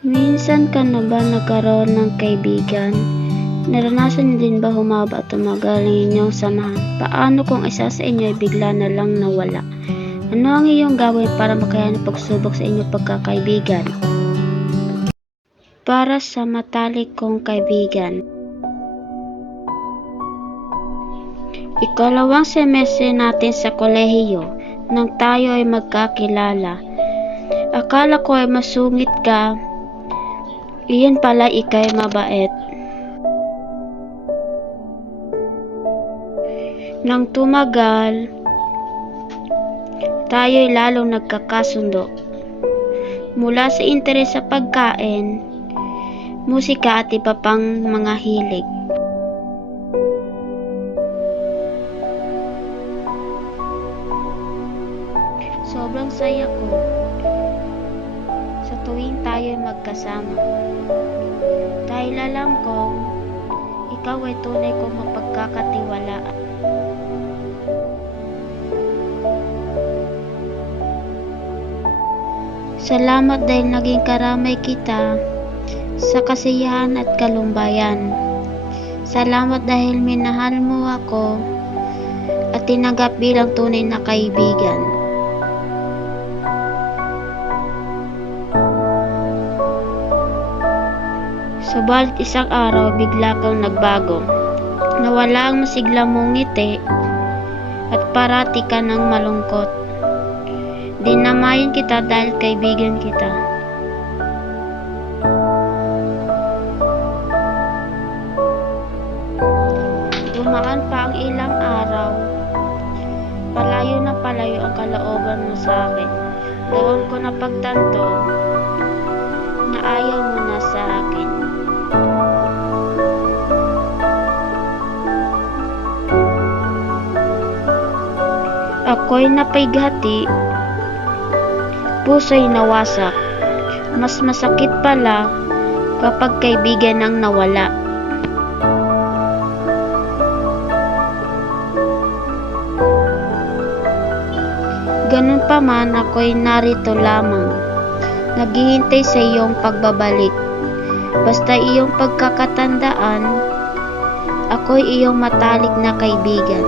Minsan ka na ba nagkaroon ng kaibigan? Naranasan niyo din ba humaba at tumagal ang inyong samahan? Paano kung isa sa inyo ay bigla na lang nawala? Ano ang iyong gagawin para makayanan ang pagsubok sa inyong pagkakaibigan? Para sa matalik kong kaibigan. Ikalawang semestre natin sa kolehiyo, nang tayo ay magkakilala. Akala ko ay masungit ka, iyon pala ika'y mabait. Nang tumagal, tayo'y lalong nagkakasundo. Mula sa interes sa pagkain, musika at iba pang mga hilig. Sobrang saya ko sa tuwing tayo'y magkasama. Dahil alam kong ikaw ay tunay kong mapagkakatiwalaan. Salamat dahil naging karamay kita sa kasiyahan at kalumbayan. Salamat dahil minahal mo ako at tinanggap bilang tunay na kaibigan. Subalit isang araw bigla kang nagbago. Nawala ang masigla mong ngiti at parati ka nang malungkot. Dinamayan kita dahil kaibigan kita. Dumaan pa ang ilang araw. Palayo na palayo ang kalooban mo sa akin. Doon ko napagtanto na ayaw mo na sa akin. Ako'y napighati, puso'y nawasak. Mas masakit pala kapag kaibigan ang nawala. Ganun pa man, ako'y narito lamang, naghihintay sa iyong pagbabalik. Basta iyong pagkakatandaan, ako'y iyong matalik na kaibigan.